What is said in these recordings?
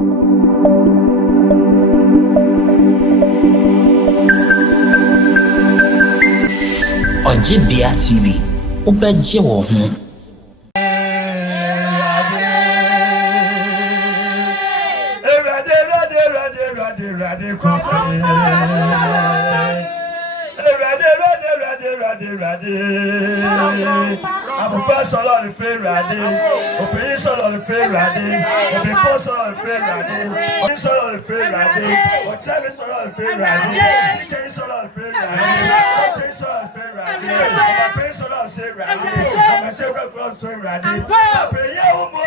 Ojibia TV, ubeje wo ho. I'm first on the fair ready. Operation on the fair ready. Open post on the fair ready. Operation on the fair ready. Whatever is on the fair ready. Teacher is on the fair ready. Operation on the fair ready. Operation on the fair ready. I'm a second from the fair ready. I'm paying you more.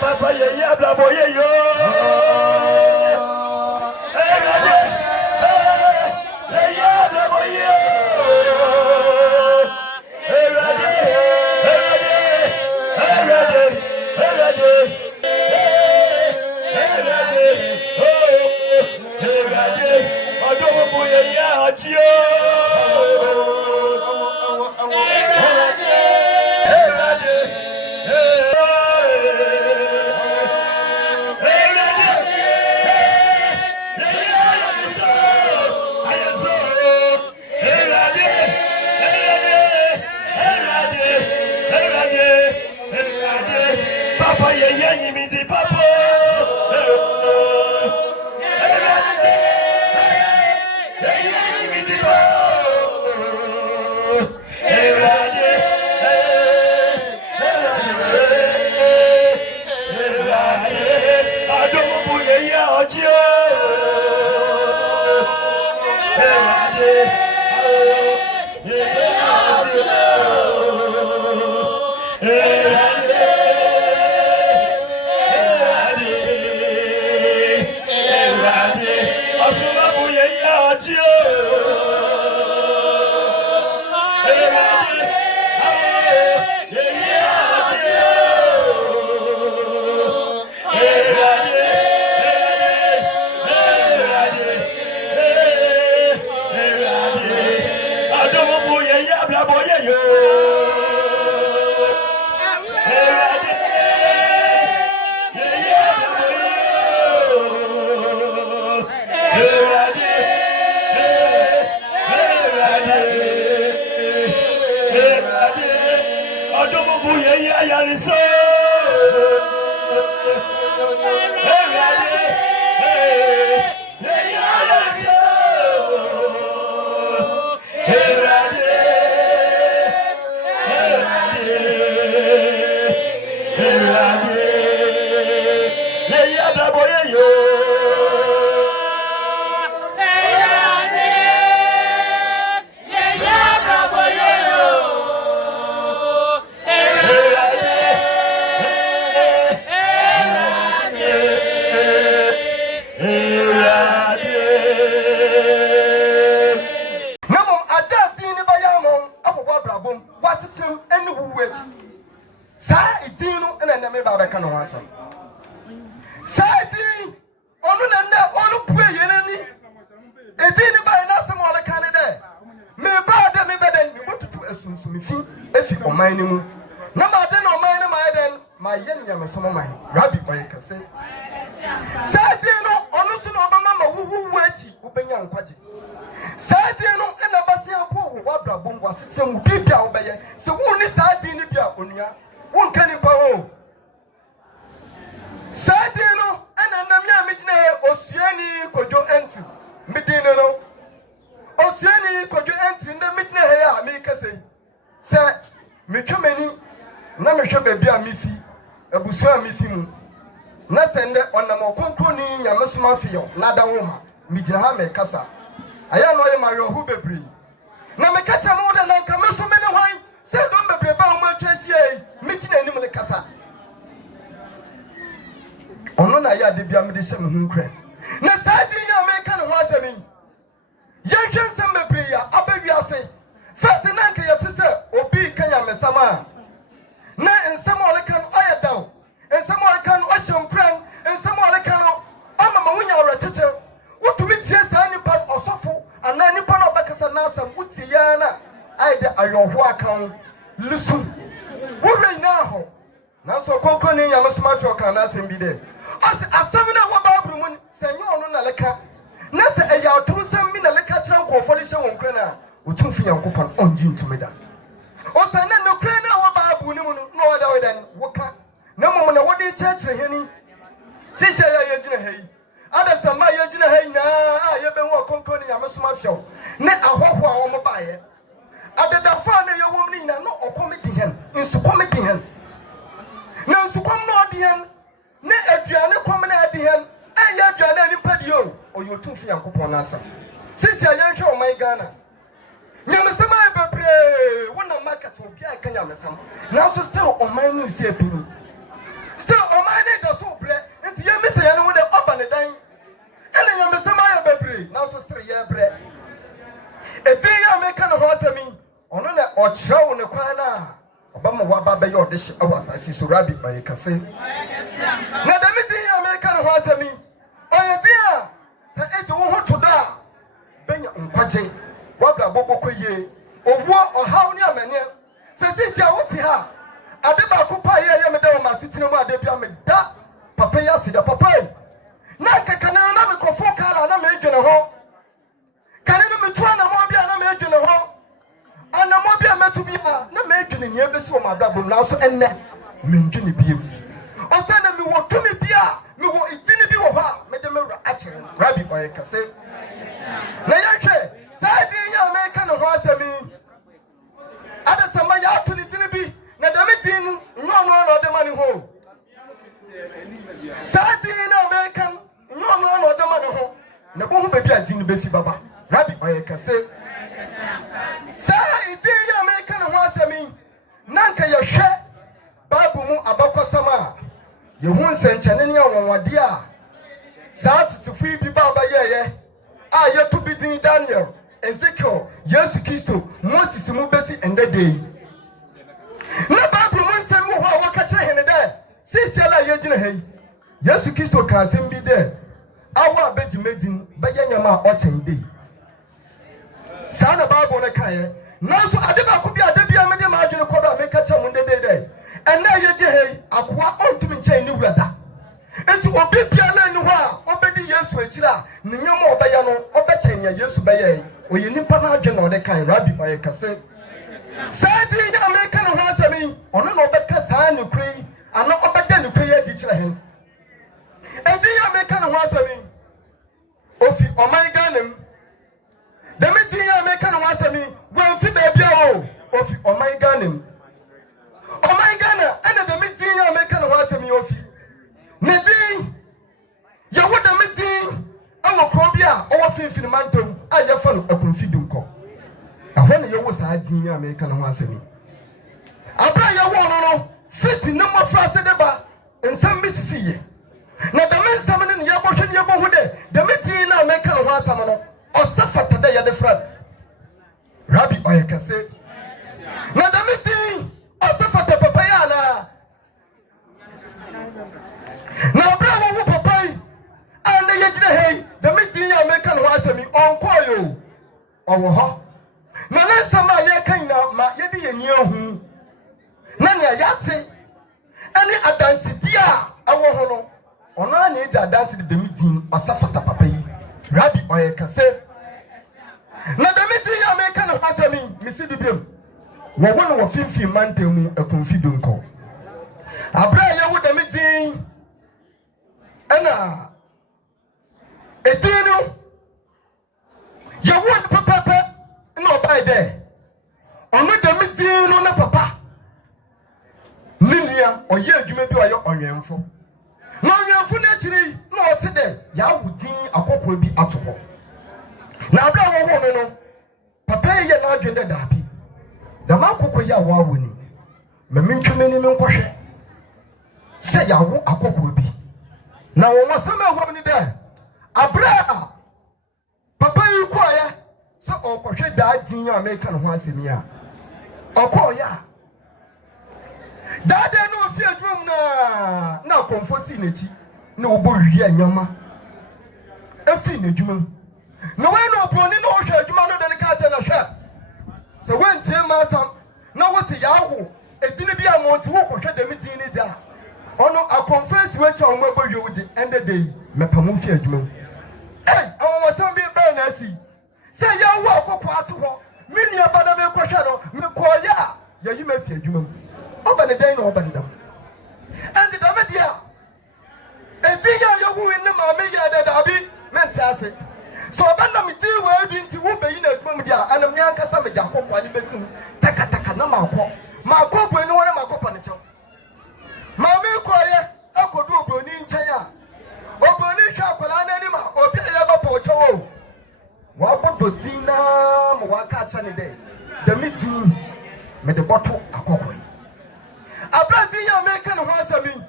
Papa ye bla boye yo. Papa ye mi di papa. adian ne aduane kom na adian anya aduane ani padio oyotu fi yankopon asa sisi ayenhwe o man Ghana nyamesama bebre wona market obi aka nyamesam now so still o man no si apinu still o man ne da so bre enti ye mese ye no wo de obane dan ene nyamesama ya bebre now so still ye bre eti ya meka no ho asami ono na o kyerɛw ne kwan na obama wa ba be ye odehye awasasi so rabi baye kase na da meti ya meka no ho asami oyedi a sa eti wo ho toda benya nkwaje wabla boboko ye owo ohaw ne amane sesisi a woti ha ade ba ko pa ye me da ma sitinu mu ade bia me da papa ya sida papa na kakana na me kofo kala na me dwene ho kane na me tuana mo bia na me dwene ho ana mo bia metu bia na me dwene nye besi o ma da bom na so enne me dwene biem o se na me wo tumi bia me wo itini bi wo ha me de me ra akere rabi boy kase na yanhwe Saidi ya meka no ho asemi ada sama ya to ni tini bi na da metin no de mani ho Saidi na meka no de mani ho na bo hu bebi adin be fi baba rabi oye kase Saidi ya meka no ho asemi nanka ye hwe babu mu abakosama ye hu nsenchene ne awonwade a saa titifu bi baba yeye a ye to bi din Daniel Ezekiel, Yesu Kristo, Moses mu besi ende day. Na Bible mun se mu ho waka kire hene de. Sisi ala ye gina hey. Yesu Kristo ka sem bi de. Awa beji medin be yanyama o chen day. Sa na Bible na kan ye. Nanso ade ba ko bi ade bia me de ma adwene kodo me ka che mu de de. Ena ye gye hey akoa ontumi nchen ni wurada. Enti obi bia la ni ho a obedi Yesu akira ne nyoma obeya no obechenya Yesu beye oye nimpa na adwe no de kan rabi oye kase saadi nya me kan ho asemi ono na obeka saa ne kuri ana obeda ne kuri adi kire hen edi nya me kan ho asemi ofi oman ganem de me di nya me kan ho asemi wan fi ba bia o ofi oman ganem oman gana ana de me di nya me kan ho asemi ofi Nedi ya woda meti awo krobia owo finfin mantom ayefa no akunfidum ko ahwe ne ye wo saa din ya me kana ho asemi abra ye wo no fiti na mafra se deba ensam misisiye na da mensam ne ye bohwe ne ye bohu de meti na me kana ho asama no osafata de ye de frad rabi oyekase na da meti osafata papa ya na bravo wo papai ande ye gire hey the meeting ya make no asemi onko yo owo ho na lensama ye kan na ma ye de ye nia hu na ne yate ani adansidi a awo ho no ono ana eja adansi de meeting osafata papai rabi oye kase na the meeting ya make no asemi misi bibiem wo wo no wo finfin mantemu akonfido nko abra ye wo the meeting Ena etinu ya won papa no by there onu de mitinu na papa ninia oye adwuma bi oye onwenfo na onwenfo na chiri na ote de ya wudin akokọ bi ato ho na abra wo wo no papa ye na adwende da bi da makokọ ya wa woni mamintweme ni menkohwe se ya wo akokọ bi na wo masama ho ni de abra papa yi ko ya se okohwe da din ya America no ho asemi a okoya da de no fi adwum na konfosi nechi na obo wi anyama afi na adwuma na we no obroni na o hwe adwuma no de ka ta na hwe se wentie ma sam na wo se ya wo etini bi amonti wo kohwe de midin ni da ono a conference which on mo boyo with the end of the day me pamu fi adwuma eh awon sam bi ba na si say ya wo akokọ ato ho me nua ba na me kohwe no me ko ya yi ma fi adwuma oba ne dan na oba ne dam and the media etinya ya wo ni ma me ya da dabi mentase so oba na me ti wo adu nti wo be yi na adwuma mu dia anam ni ankasa me da akokọ ani besim taka na ma akọ bu ni wona ma akọ pa ne chew Mami koye catch any day. The meeting made the bottle a cockaway. A brand new American was a mean.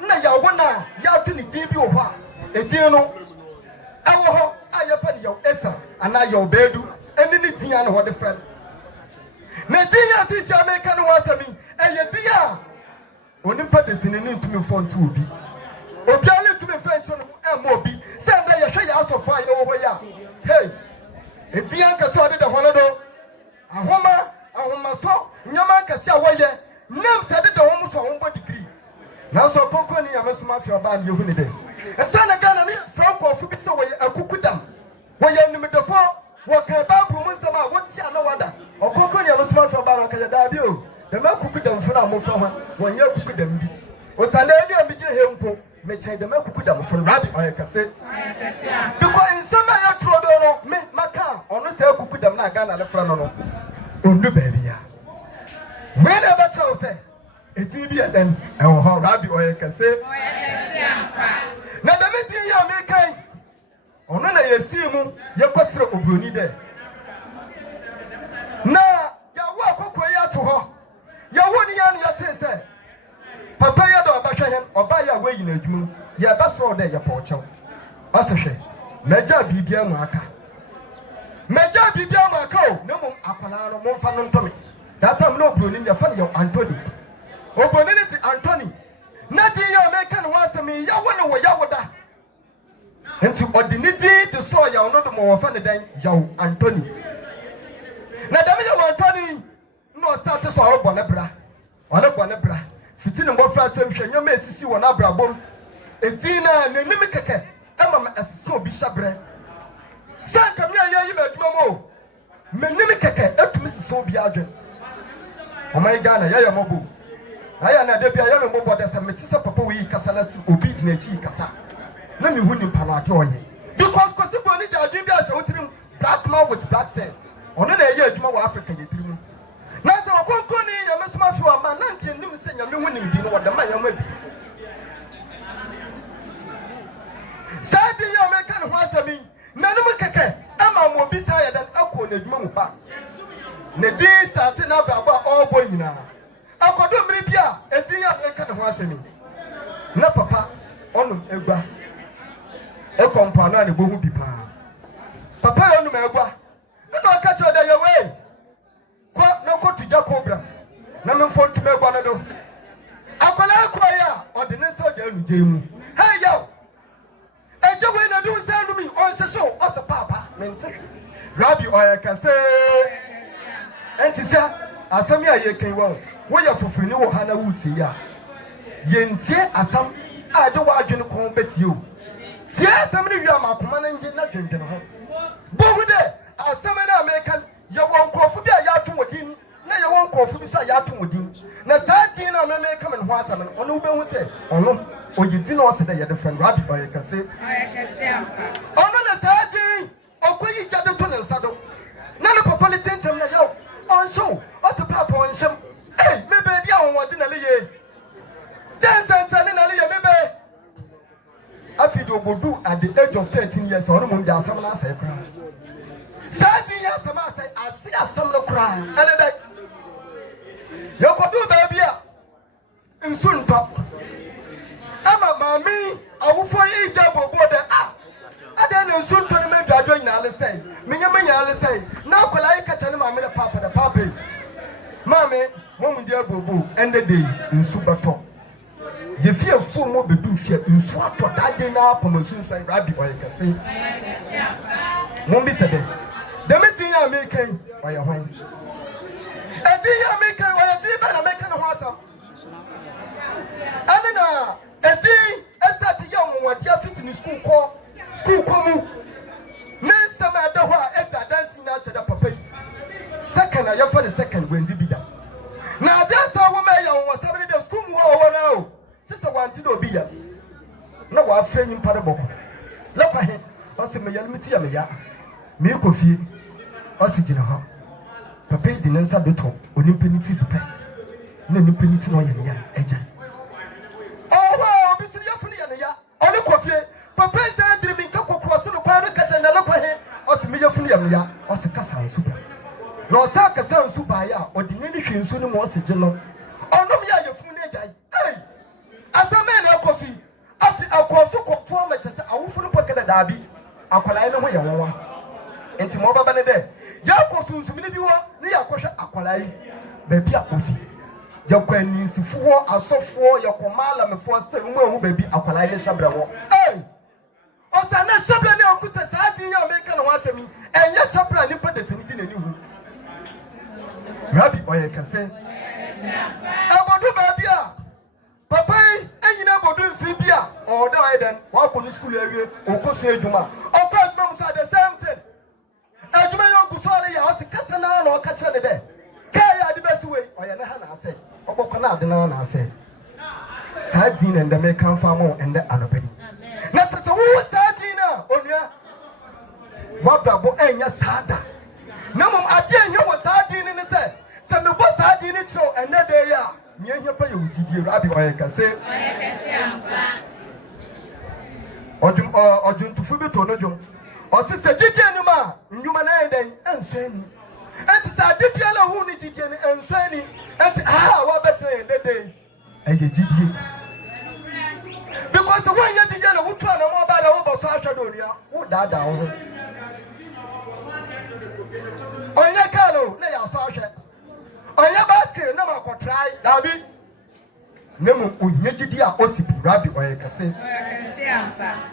Na ya wana ya tini jibi oha. Etieno. Awo I have your Esa and I your bedu and in the Tian what the friend. Nadia says American was a mean. And yet, dear. Only put this in to me phone to be. Obiali to me friends on MOB. Send a share house of fire over here. Hey, it's the uncle saw the Honado. A Homa, a Homa saw, Yamanka Sawaye. Name said it almost for 1 degree. Now so Conconi, I must mafia band you in a day. And son again, and Franco Fubis away a cookudam. Why you name the four? What can about Brumusama? What's your no wonder? Or Conconi, I must mafia band. The man cooked them for a from when you cooked them. Was an area of him, make the man cooked them from rabbit or a cassette. Because in some area, Trodono, me, Maca, on the cell cooked them not gone at the front of no baby. Whenever Charles said, it's easier than our rabbi or a cassette. Now the meeting you are making on a seamu, your question of Bruni there. Now, you walk away to her. Ya woni ya ya tese papa ya do abahwe hem oba ya we yina adwum ya basro de ya pochew asehwe meja bibia mu aka o nemu akwala no momfa no ntome that time no broni ya fa ya Anthony oboni ni Anthony na di ya meka no asemi ya wona wo ya woda enti odiniti de so ya no do mo fa ne dan ya Anthony na dame ya Anthony no start so our bonabra ona bonabra fitini mo fra sem hwenye ma esisi wona brabom etina nenim keke ama asisi obi shabre san kam ya yi ma adwuma mo menim keke etumi sisi obi adwen o my Ghana ya mobo aya na de bia ya no mobo de se metise papa wi kasa na obi dina chi kasa na mi hu ni pa no ate oye because kosibo ni da adwen bia se otirim black man with black sense ona na ya adwuma wa Africa yetirim na so konkoni ya mesoma fi wa man na nke nim se nya me hu nim di no wada man ya ma bi sadi ya me kan ho asami na nim keke ama mo bi sa ya dan akọ na adwuma mu pa na di start na brabo all boy nyina akodo mmiri bia edi ya me kan ho asami na papa onum egba e kompano na bo hu bi pa papa onum egba na o ka cho da your way no go to Jacobra. Na me phone to me gwana do. Akwala akwaya ordinance de anu jemu. Hey yo. Eje we na do say no me on se so o se papa. Mente. Rabbi oya can say. Enti sia asam ya ye kan wo. Wo ya fofiri ni wo hana wuti ya. Ye ntie asam a de wa adwene kon beti o. Sia asam ni wi amakoma na nje na dwendwene ho. Bo hu de asam na American ya won kofu bia ya to wodin na ya won kofu bi sa ya to wodin na satin na me come and ho asam no ono be hu se ono oyidi na o se da ya different rabbi boy ka se ampa ono na satin okoyi jade to ne nsado na no papa litentem na yo on show o se papa on shem eh me be dia won wodi na leye den sentane na leye me be afido bodu at the age of 13 years ono mo nja asam na say kra Sadi ya sama say asi asam no kra ene dai yokodu baabia nsunto ama mami awufo yi jabo bode ade ne nsunto ne medwadwo nyina ale say menya ale say na akola yi kacha ne mami da papa mami momu dia bobo ende dey nsu bato ye fie fu mo bedu fie nsu ato dade na apomasun say rabbi boy kase mombi sede Demetin ya making by your home. A dear making or a deep and a making a awesome. And then a day, I started young what you fit in the school call. Miss Samadoa, it's a dancing out to the papa. Second, I for the second when you be done. Now that's how we may was somebody the school war now. Just a one to be here. No, our friend in Parabo. Look at him. What's the Mayamiti? Me coffee. Oxygen ha papa di nansa beto onimpeniti dupe na nimpeniti no ye ne ya eja obi siri afuni ya ne ya oni kofie papa sa dreaming ka kokro so no kwa no kacha na lokwa he o se me yafuni ya ne ya o se kasa nsubra twin so no more signal. Oh, no, me, I have full. Hey, as a man, I'll cause you. I'll cause you conform it as I will follow pocket a derby. I'll call I know where you want. And tomorrow, Banade. Yako soon, so many you are near Aquasha Aqualai. Baby, a coffee. Your queen is for a soft for your commander before still more baby Aqualai Sabrawo. Hey! Osana Sabra now could society American once me, and yes, Sabra and put this anything in you. Rabbi, or you can say, Abadu Babia, Papa, and you never do Fibia, or no, I then walk on the school area, or Kose Duma, or quite moms are the same thing. And you may not go sorry, I was a Cassana or catcher the bed. Kaya the best way, or Yana said, or Bokanadana said. Sardine and the American farmer and the Anopedi. Nasa who was Sardina, Onya? What bravo and your Sada? No, I didn't hear what Sardine in the set. Some of us Sardine it show and that they are. Near your pay, you Rabbi, or I can say. Or Jun to Fubu Tonojum. Or Sister Giganuma, Newman and Sani. And to Sadipiala who need and Sani. And what better in the day? And you did. Because the one you did, who try no more about the over Sasha Donia, who died down. On your canoe, lay our Sasha. On your basket, no more could try, Dabby. No more Uyajidia Osipi, Rabbi, or I can say.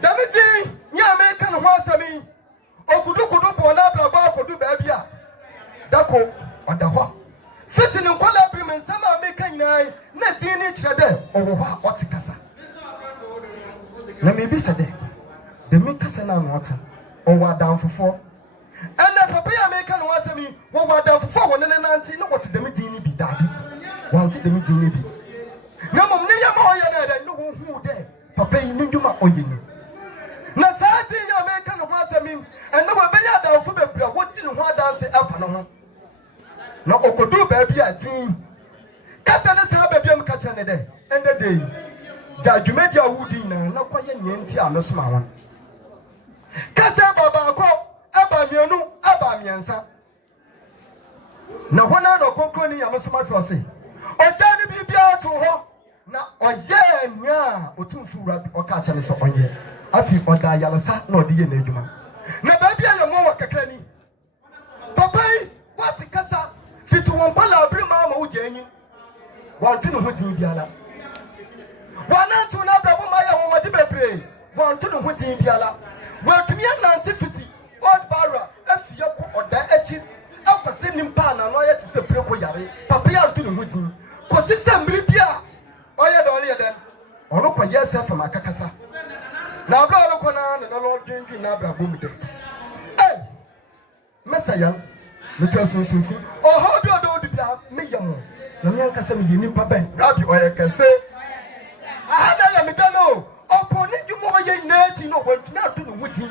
Damity, you American once a me. Or could do Bonabla could do Babia. Dako, or the what? Fitting in Qualabrim, some are making nine, not in each other, or what's a casa. Na me be said the make us an water or what down for 4 and the papa American was me what down for 4 and then what the meeting be daddy wanted the meeting be no more than no who there papa in Numa or you na sati American was me and no be down for the what in what dance after no okodu baby a team Cassana baby am catching the day and the day Jajumedia Woodina, no quiet Yanti, I'm a small one. Cassa Baba, Abamianu, Abamiansa. Now, one out of Conconi, I'm a smart for say. Or Johnny be to her. Now, or yeah, or two full rabbit or catch on ye. I feel on the Yalasa, no DNA. Now, baby, I am more cacani. Papa, what's a cassa? Fit to one pala, bring mamma, Jenny. One thing with Indiana. One to another woman, what did I pray? One to the witty Biala. Well, to me, 1950, old Barra, if you or that etching, after sending pan and lawyer to separate Yari, Papa to the witty. Cause it's some Bribia. Oh, yeah, don't hear them. Or look at yourself from Macacasa. Now, blow look on and the Lord drinking Nabra boom day. Hey, Messiah, Mr. Sufi, or how do you do me young? No, young Cassam, you need Papa, Rabbi, or I can say. I am a dano. Upon it, you more young, you know, when not to the witty.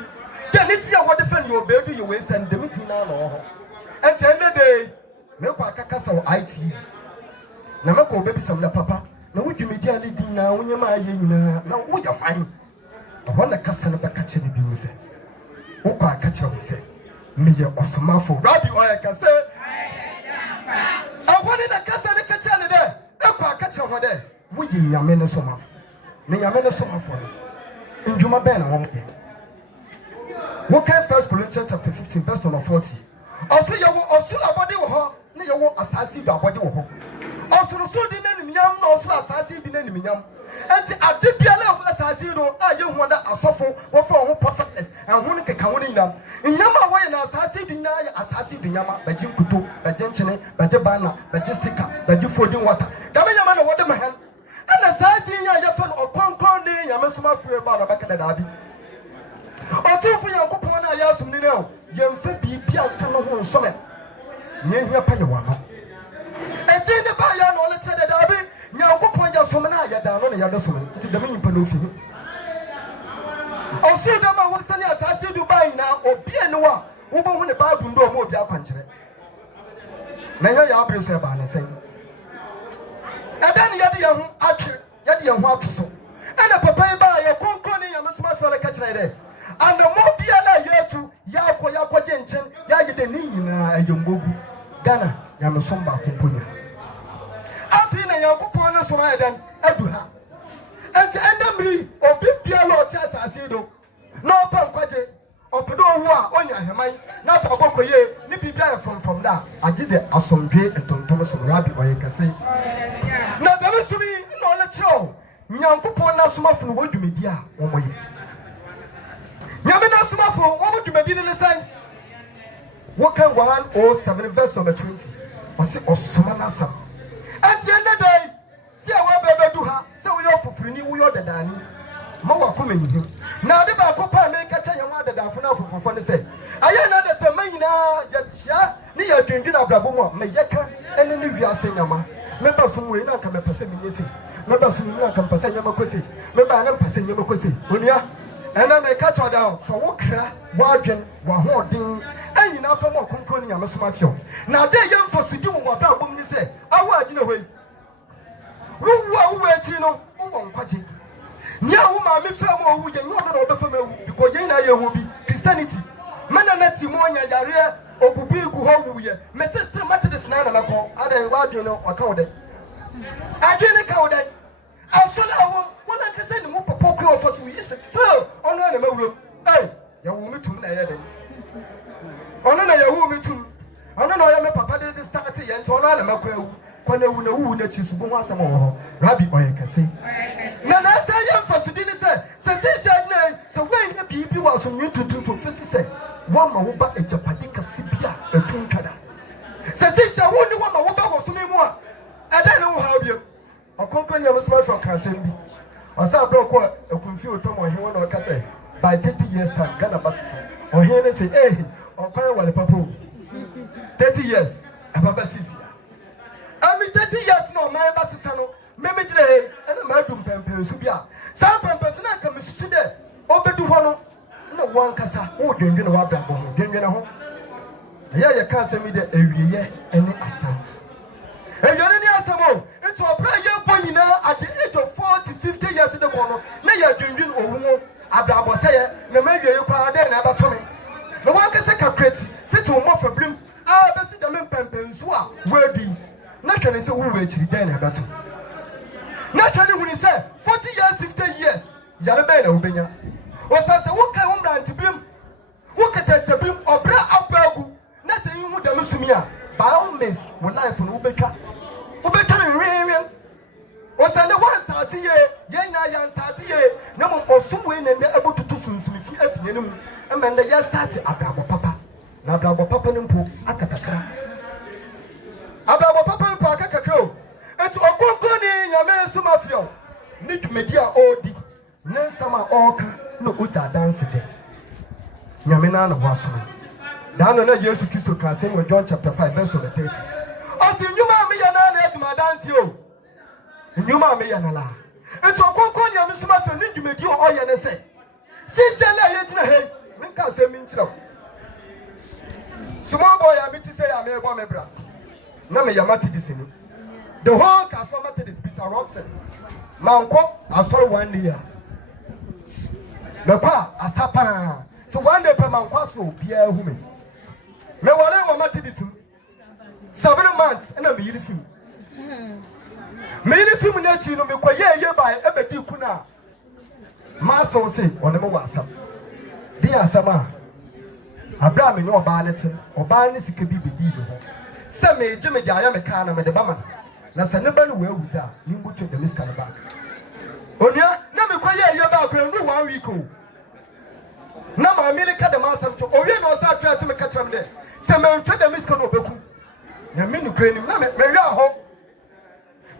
Then it's your what defend your baby, you will send the meeting now. At the end of the day, milk a cacasa or IT. Namako baby, some papa. Now, would you meet your lady now when you're my young now? Would you mind? I want a castle of a catching the beans. Who can catch her? Say, me or some for Rabbi, or I can say. I wanted a castle of a catcher there. I'll catch her there. We in Yamena Somaf. Nayamena Somaf. In Juma Ben, I won't get. What can 1 Corinthians chapter 15, verse number 40? Also, you will also a body of her, near your assassin, the body of her. Also, so the enemy, also assassin, the enemy. And I did be a little assassin, I don't want a suffer or for prophetess, and one can come in them. In Yama way, an assassin deny assassin the Yama, by Jim Kutu, by Jenchene, by Jabana, by Jessica, by Jufordin water. Damayaman, what the man. And a sighting your friend or concord, I must not fear about a back at the Derby. Or two for your coupon, I asked me now, young Fabi, Pia, Canoe, Summit. Near your Payawana. And then the Bayan or let's say the Derby, your coupon, your Sumana, down on the other summon, into the main Panufi. I'll see them, I will stand as I see Dubai now, or Pianoa, who won't about to do more of your country. May I have you say about anything? And then Yadi young Archer, Yadi young Watson. And a papa by a concording, I must my fellow catch there. And the more Biala Yatu, Yako Jenchen, Yaya de Nina, a young Bogu, Ghana, Yamasomba Kumpunya. Yankopon no so eden adu ha enti endamri obi bia lo ti asase do no pa nkwaje opedo owu a onya heman na pa gokoye ni bibia from da agide asomdwe entontom so rabi oyekase na da sumi no le chiro Yankopon na somafo no wadwumedi a womoye nyame na somafo wo dwumedi ne san Wokan 107 verse number 20 ose osoma na sam enti ene dai se we bebedu ha se we yo fofrini wo yo dadani ma wa komani him na de ba ko pa me ka cha yama dadafo na fofofo ne se aye na de se manyina ya tia ni ya dwendwena abrabo mu me yeka ene ne wiase nyama me ba so we na ka me pese me nyese me ba so we na ka me pese nyama kwese me ba na pese nyama kwese onua ene me ka cha da so wo kra wa adwen wa hodin ayi na fa mo konkro ni yama so mafio na de ye mfosudi wo ba bom ni se awa agina hoi wo echi no wo nkwaje nya wo ma me fa mo wu ye nyo do be fa ma wu because ye na ye hu bi Christianity mana na ti mo nya yare obubi gu ho wu ye me sister Methodist na na ko adan wa adwen no aka wo de adwen ka wo de asola wo wona ka se ni mo popo ko ofo so yi still ono na ma wuro ya wo mitum na ye de ono na ya wo mitum ono na ya me papa de start ye nto ono na ma ko ewu kwana ewu na wu na chi subo ho asem ho rabi oyekase na na say ye mfasudi ni se na se we na bibi wa so nyututu to fisi se wa ma wo ba ejapade kase bia etunkada se wo ni wa ma wo ba wo so mu a eda na wo ha bia okonkoni am so for kasem bi osa bro ko ekunfi otomo he wona o kase by 30 years time Ghana basisa o he ne say okwan wale papo 30 years ababa sisia ami 30 years no man basisa no meme gire ena ma dum pempen su bia sa pempen na ka mesusu de obedu ho no na wan kasa wo dwendwe na wa bra bo ho dwendwe na ho ya ye ka asemi de awieye ene asa ewiene ni asemo into obra ye bonyina at the age of 40 50 years de ko no na ya dwendwe owu ho abrabo seye na ma wieye kwa de na abatome na wan kasa ka kreti fit wo mo fabrim a besi de pempen su a wadi na twene se wo wachiri den na abato na twene huni se 40 years 50 years yale be na obenya osase wo kai wo mranti bim wo kete se bim obra abagu na se yin da musumi a by all means wo life no ubetwa na rewen osane one start ye na ya start ye na mo osum we na nda abotutu sunsun fi afinye ne mu emenda ya start abrabo papa na abrabo papa ne mpo akatakra abrabo papa mpo akakakra enti okokoni nyame sumafio ni dwumedi a odi nensama oka no uta dance de nyame na waso dano na Yesu Kristo kan say in John chapter 5 verse 30 osi nyuma me ya na etima dance o nyuma me ya na la enti okokoni nyame sumafio ni dwumedi o ye ne say sinsele ye gina he me kan say me nchira small boy am ti say am e go me bra na me yamati disini the whole Kasama to this bisa Robson manko asoro 1 year mekwa asapa so one day per manko so bia hu me wale wa mati disim 7 months na me yiri film na chi no me kwa ye by ebedi kuna ma so say one me wasap di asama Abraham no oba nete oba ne sika bi bedi be ho se me je me jaya me ka na me de bama na se ne ba no we wuta ni mbuche de miska na back onua na me kwaye ye ba kwa nu 1 week o na ma mi le ka de ma sam cho owie na o sa atwa te me ka tram de se me ntwa de miska no beku na me nu kwanim na me wi aho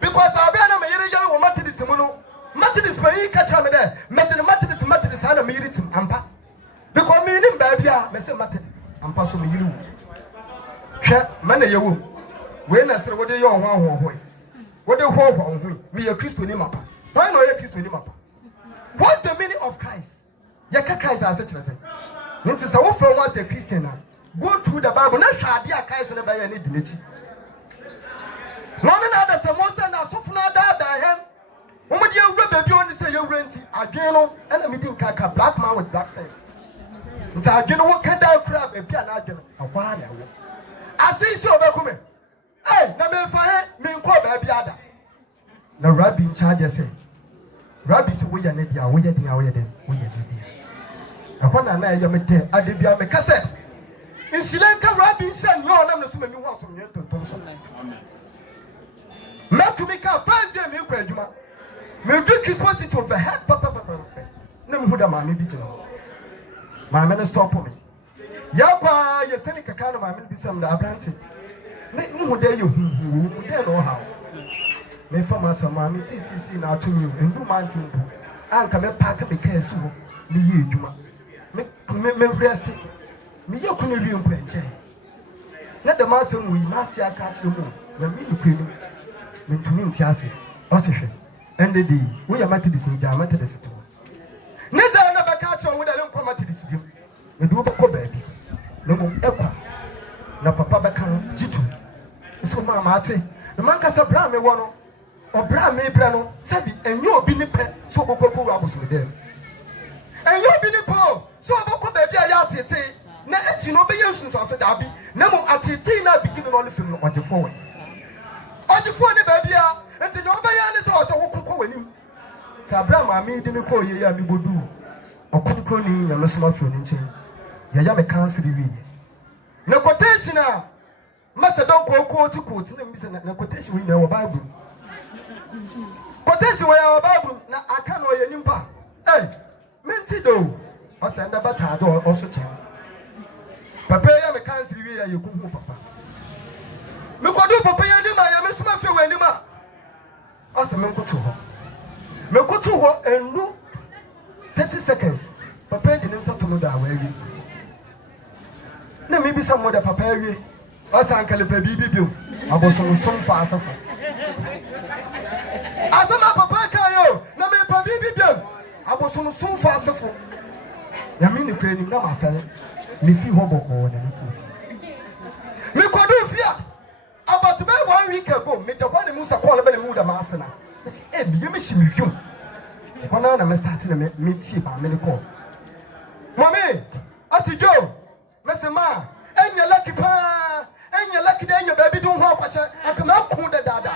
because abia na me yere yere wo matidis mu no matidis pa yi ka tram de me de matidis ana me yiri tim ampa because me nim ba bia me se matidis ampa so me yiri wu hwe mana ye wo we na sere wode ye ho wode ho me ye Kristo ni mapa why no ye Kristo ni mapa what's the meaning of Christ ye ka Christ as such say nti say wo from as a Christian na go through the Bible na hwade a Christ na ba ye ni dinechi no na da se mo se na so funa da hen wo mo de awura ba bi oni say ye wura adwen no na me din kaka black man with black sense nti adwen wo ka da kura ba bi na adwen akwa na wo asisi obeku me na me fa he me nko ba bi ada na Rabbi in charge say Rabbi so we are nedia we are nedia akwana na ya mede adebia me kase in Sri Lanka Rabbi said no na so me ho so me tonton so me to me ka first day me kwa adwuma me do Christmas to the head papa na me hu da ma me bi jino ma me no stop me ya kwa ye sene kaka no ma me bi sam da abranti me hu da ye hu da no ha me fama sama me si na to me ndu mountain bu anka me park me ka su ho me ye adwuma me rest me ye kunu wi nkwenche na da ma sam wi ma sia ka kire mu na me nukwe me ntumi ntiase o se hwe ende di wo ya mate di sinja mate di situ ne za na baka kire wo da le nkwa mate di sibi me du bako baabi na mo ekwa na papa baka jitu so ma ate na man kasa bra me wo no obra me bra no sabi enye obi ni pe so kokoko wa boso dem enye obi ni po so obako baabi aya atete na enti no be yensu so da bi na mo atete na bigini no le fim no ogefo we ogefo ne baabi a enti no be ya ne so kokoko wanim ta bra ma me di me ko ye ya me bodu okoko ni nyame so ma fio ni nchen ya me cancel wi na quotation a Macedon ko to quote na mi se na quotation we na wo Bible quotation we our Bible na aka no ye nimpa menti do o se nda bata do o so chen papa ya me cancel wi ya ye ku hu papa me kodu papa ya ni ma ya me suma fe we ni ma o se me nkoto ho endu 30 seconds papa di nsa to no da wa wi na me bi some da papa wi o san kale pa bibi bio abosom som fa asafo asama papa kayo na me pa bibi bio abosom som fa asafo ya me ni kwani na ma fere me fi ho boko na me kofi me kodu fia about me 1 week ago me da kwani musa call be me da ma asena me si me yemi shimihwum kona na me start na me tie ba me ni call mommy asijo mesema enya lucky pa enya lucky de enya baby do ho akwasha akama ku da dada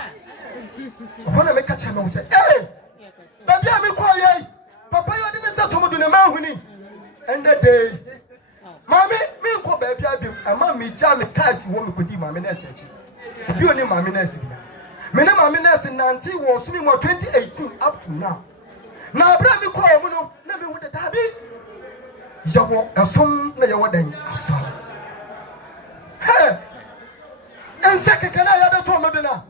hona me ka chama wo say baby a me call ye papa yo de ne sa tomodu ne ma huni ende day mami me ko baby abim ama me ja me kasi wo me kodi mami na sechi bi oni mami na esi bia me ne mami na esi nanti wo so me 2018 up to now na abra me call mu no na me hu da dabi yawo asom na yawo dan asom enseke kana ya da to moduna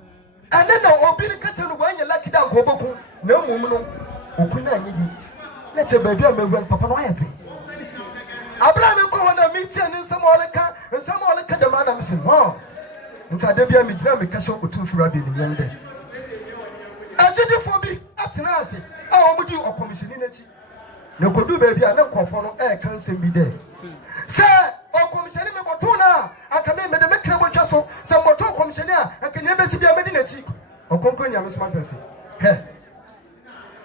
ane na obi ni kache no gwanye lucky dan ko boku na mum no okuna anyigi na che baby amagwan papa no ayete abra me ko na meeting nsem oleka da ma na mse ho nta da bia me gina me kasho otumfura bi ni yende agidi fo bi atena ase a omudi okomishini nachi na kodu baby a na nkofo no kan sem bi de se okomishini me botuna aka me de me krebo twaso se moto okomishini a aka ne besi bia me di nachi okonkon nya me sma fese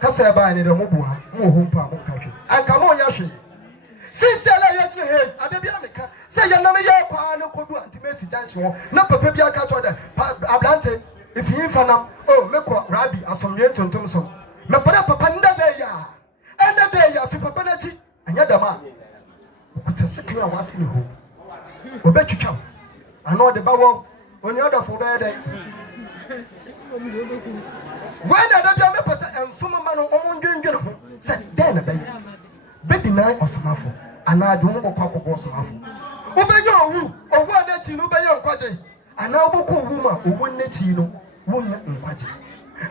kasa ba ni de mo bua mo ho mpa mo kahwe aka mo ya hwe since ala ya jine ade bia me ka se ya na me ya kwa na kodu antimesi junction ho na papa bia ka to de ablante if you fanam me ko Rabbi asomye tontom so me papa nda de ya enda de ya fi papa na chi anya dama okutase kan a wase ni ho obetwitwa ano de bawo oni oda fo be de when da bia me pese ensoma ma no omundwendwe ho se de na be ya be deny osomafo ana de ho bokwa kokko osomafo obenya owu na chi no be ya nkwaje ana obokọ owu ma owu na chi no wonya nkwaje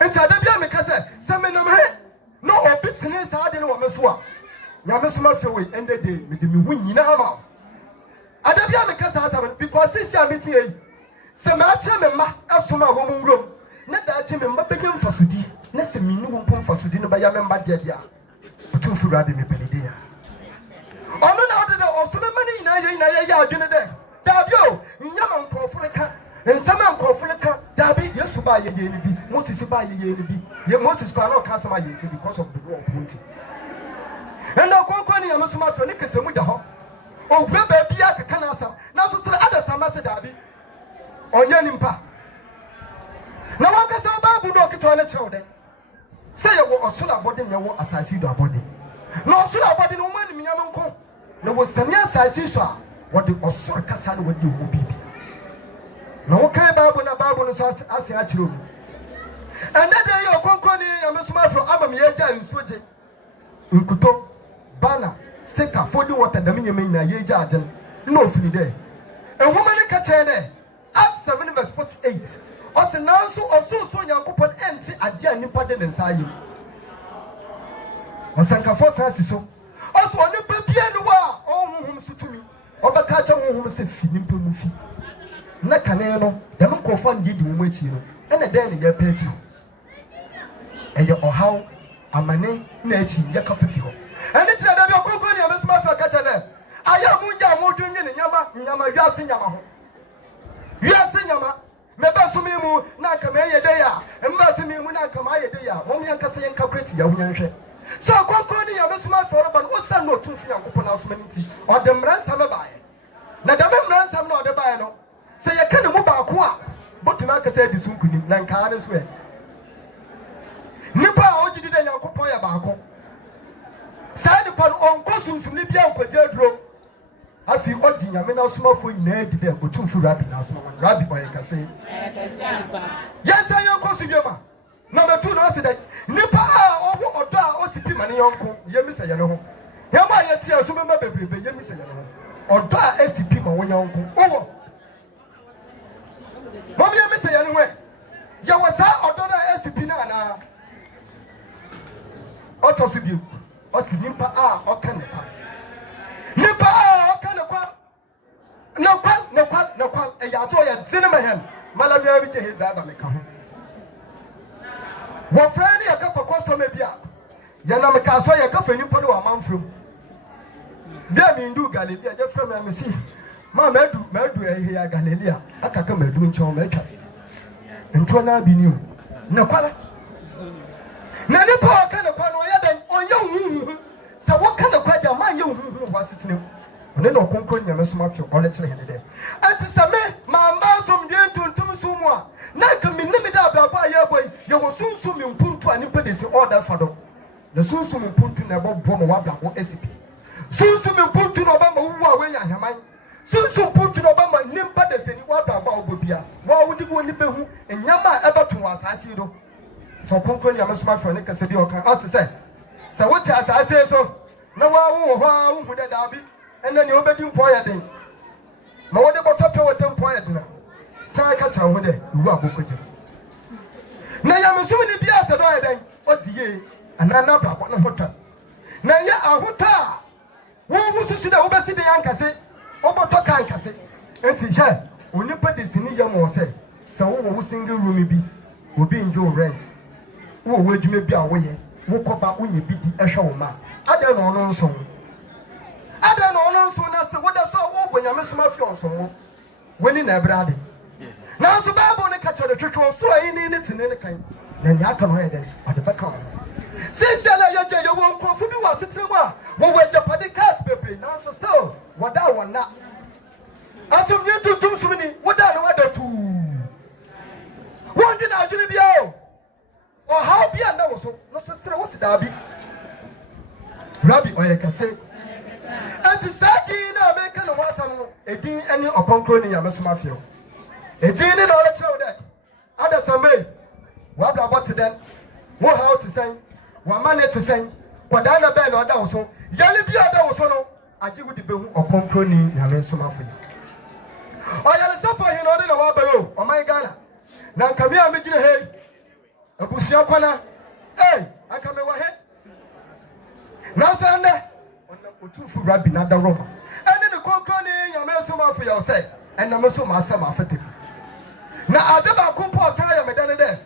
enti ada bia me kase se me nam he no obi tene sa de no wo meso a nyame so ma fe we ende de me de me hu nyina ama ada bia me kase asa because this year meeting e se ma kire me ma asoma wo mu wrom na da kire me ma begye mfasudi na se me ni wo mpom mfasudi no ba ya me mba de dia otu fura de me pelide ya ono na ode de osome mani nyina ye ya adwene de da bio nyama nkrofureka nsama nkrofureka da bi yesu ba ye ni bi Moses ba ye ni bi ye Moses kwa no ka sama ye nti because of the door of plenty and na konkon ni amsoma fe ni kese mu da ho ogura ba bia kaka na asam na so sere ada sama se da bi onye nimpa na waka sa Bible no kito na chewde say wo osula body ne wo asasi do body na osula body no man mi nyam nko na wo sanya asasi so a wo de osura kasa na wo de wo bibia na wo kai Bible na Bible no so ase a kiro mi and that day your konkoni ya mesuma fro abam ye ja nsoje nkuto bana sticker for the water da menye na ye ja agen no ofini there and woman ka chene Acts 7 verse 48 ose nanso oso Yankopon enti ade anipa de nsa yi osanka for sansi so oso onipa bia no wa ohunhum sutumi obeka cha honhum se fi nimpa mu fi na kane no dem nkofo ngi di mu achi no ena den ne ye pa fi eye ohaw amane na achi ye ka fafi ho ene tira da bi okonkon ni amesuma fa ka cha na aya munja modunni ne nyama wiase nyama ho wiase nyama meba so mimu na kama ye de ya mba so mimu na kama ye de ya mom yan kasa yan calculate ya hunyanhwe so konkon ni amesuma fa roba no osa no tumfu Yankopon na so maniti o de mransa me baaye na da me mransa me na o de baaye no se ye ka ne mu ba ko a botuma kasa di sunkuni na nka ne so e nipa a ogidi de Yankopon ya ba ko sa nipa no onko sunsum ni bia nkwaje duro afi oji nyame na somafo nyina di de otumfu Rabbi na somafo Rabbi boy kase anfa yes ayo su bioma na metu no ase dai nipa a owo odo a osipi mane yonko yemi se ye no ho yema ye ti aso mema bebrebe yemi se ye no ho odo a asipi ma wo yonko owo mom yemi se ye no ho ye wasa odo a asipi na na oto su bi osi nipa a okanpa nipa a okanpa na kwa ya to ya zine mahem malami abi je driver me ka ho wo friend ya ka fa customer bia ya na me ka so ya ka fa nipa do amanfrom bia mi ndu Galilea je frame me si ma madu ya Galilea aka ka madu nche ma twa ntwa na bi ni o na kwala na nipa aka na kwa no ya dan onye hu sa wo ka na kwa da ma ye hu wasitine ne no konkon nyame soma fi ole kire hene de anti same ma mba som de tuntum sumu a na ka minni da ababa ya boy ye wo sunsu mi mpuntu ani pede si order fado na sunsu mi mpuntu na bo mo wa bla wo SP sunsu mi mpuntu no ba ma wu a we ya hyaman sunsu mpuntu no ba ma nimpa de seni wa bla ba obobia wa wudi bo ni behu enyama ebeto asase do so konkon nyame soma fi ne ka se bi o kan asese se wote asase so na wa wo ho a hu de da bi ene ni obedi mpo ya den ma wode botope wote mpo ya dina sa ka cha ho de iwu agokoje na ya mesumi ni bia se do ya den odiye anana bra kwa na hota na ya ahota wo wususu da obesi de yankase obotoka ankase enti he onipa de sini ya mo se wo single room bi obi njo rent wo adwuma bi a wo ye wo koba onye bi di ehwe wo ma ada no no nso ada no no nso na se woda so wo gbanyame soma fi onso wo wani na ebrade na so Bible ne ka chere twetwe so ayi ni tene ne kan na nya aka no ye de ode beka ho since la ye je ye wo nkofu bi wa setrem a wo we japade cars bebre na so still woda wona asum ye tutum sumini woda no wada tu won di na adwene bia o how bia na wo so no sister wo sida bi Rabbi oyekase enti sadi na meka no wasam no edin eni okonkro ni yamesoma fio edin ni na ole kire de ada sambe wa bla bot den wo how to say wa mane to say kwada na be na oda wo so yale bi oda wo so no agi wudi behu okonkro ni yamesoma fio oyale safo hi no de na wa baro o man Ghana na nkame a megire he abusia kwana akame wa he na so ande otufu Rabbi na da Roma ene ne konkro ni yamesoma fio yo say ena meso ma asama afete na adeba kumpo asara ya medane de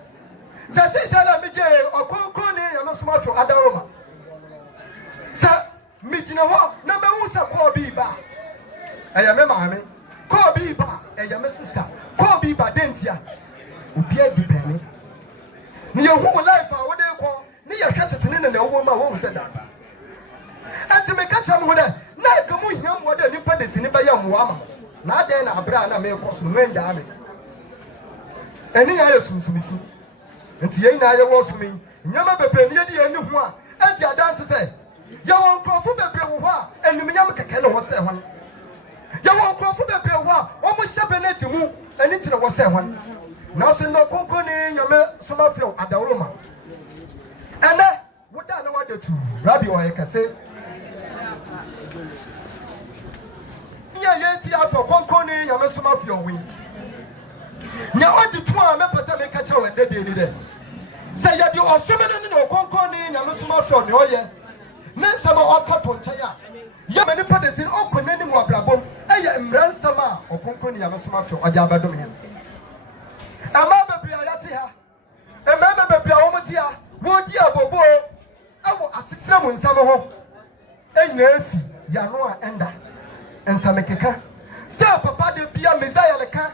sa sisa na meje okonkro ni yamesoma fio ada Roma sa mijina ho na mehu sa ko bi ba eyame maame ko bi ba eyame sister ko bi ba dentia obi adipeni ni yehu life a wode ko ni ye hwetetene ne na wo ma wo se da ati me ka tram ho de na ka mu hiam wo de nipa de sini ba ya mo ama na ade na abra na me ko so no nja ame Any other sunsumisi. And Tiana was me. Yama Bebre, near the new one. And your dancer said, you won't call for Bebre, and the Yamaka Kennel was 7. You won't call for Bebre, almost 7 to move, and it was 7. Now, send no company, Yama Somafio at the Roma. And that, what I know what the two, Rabbi or I can say. Yeah, for Conconi, Yama Somafio win. Now, what the two are members of a catcher and they did it. Say, you are so many no Conconi, Yama Somafio, no, yeah. Nansama or Catonchaya. Yamani Paddis in Okonani Wabrabom, I am Ransama or Conconi, Yama Somafio, or Yabadomian. A mamma Biatia, a mamma Biaomatia, what dear Bobo, I will assist them in some home. A nerfy, Yanoa Enda, and Samekeka. Still, Papa de Pia Messiah Leca,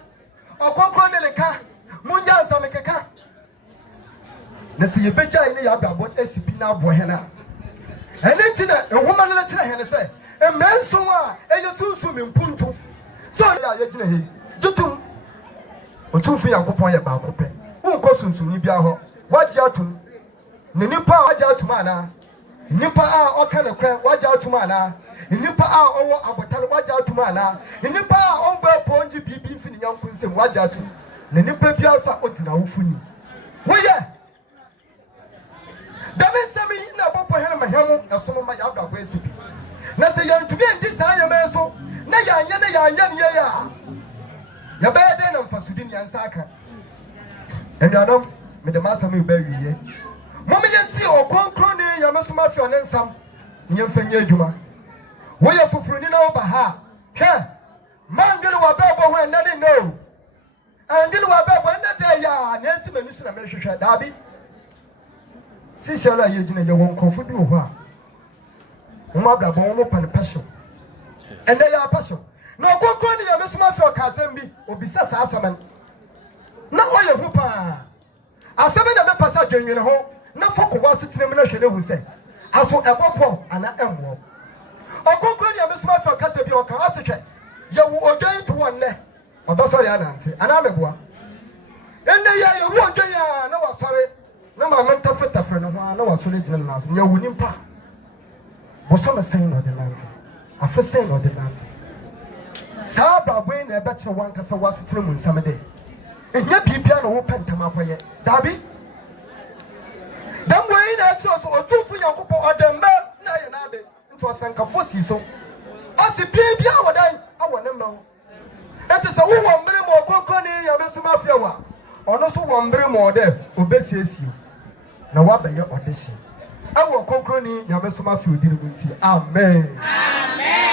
or Concron Leca, Munja Samekeka. Nasi Beja in the Yabba, SCP now Bohena. And then a woman let her say, a man so are, and you soon swim in Punto. So, I Jutum. Otufi yakopon ye ba kope unko sunsum bia ho waje atum ne nipa waje atum ana nipa a oka ne kra waje atum ana nipa a owo abotale waje atum ana nipa a omba ponji bibi mfini yanku nsem waje atum ne nipa bia so otina wofuni woye dabe sami na bopo hele mahemu esomo ma ya dabo esibi na se yantumi andi saa yema so na yanya ne ya ya be de na mfasudin yansa aka enuanom me de masam be wiye momme yenti okonkro ni yamesoma fi onensam ni yemfanya adwuma wo ye fufuru ni na wo ba ha hwe mangene wa bebo ho enade no angene wa bebo enade ya na esi manu sina mehwehwe dabi si shala ye gina ye won konfu bi wo ho a mo abrabon mo pan passion ende ya passion no konkoni ya mesoma fi okasem bi obisa sa asaman na oye hu pa asaman na me pasa dwenwene ho na foko wasitene me na hwene hu se aso ebopo ana emwo okonkoni ya mesoma fi okasem bi oka asehwe ye wo odwan to wonne obasori anante ana meboa enne ya ye wo odwan ya na wasore na ma mantafetafre no ho na wasore gina na so ye wo nimpa boso na sen no de nante afesen no de nante Saba when a better one cassa was a trim in some day. And yet, Pipiano will pentam up here. Darby? Then way that's also a two for your couple or the man, Nayanade, into a sanka fossi so. I see baby, I would die, I want them know. It is a woman more conconi, Yamas Mafia, or also one very more there, obeses you. Now, what by your audition? I will conconi, Yamas Mafia, didn't. Amen. Amen.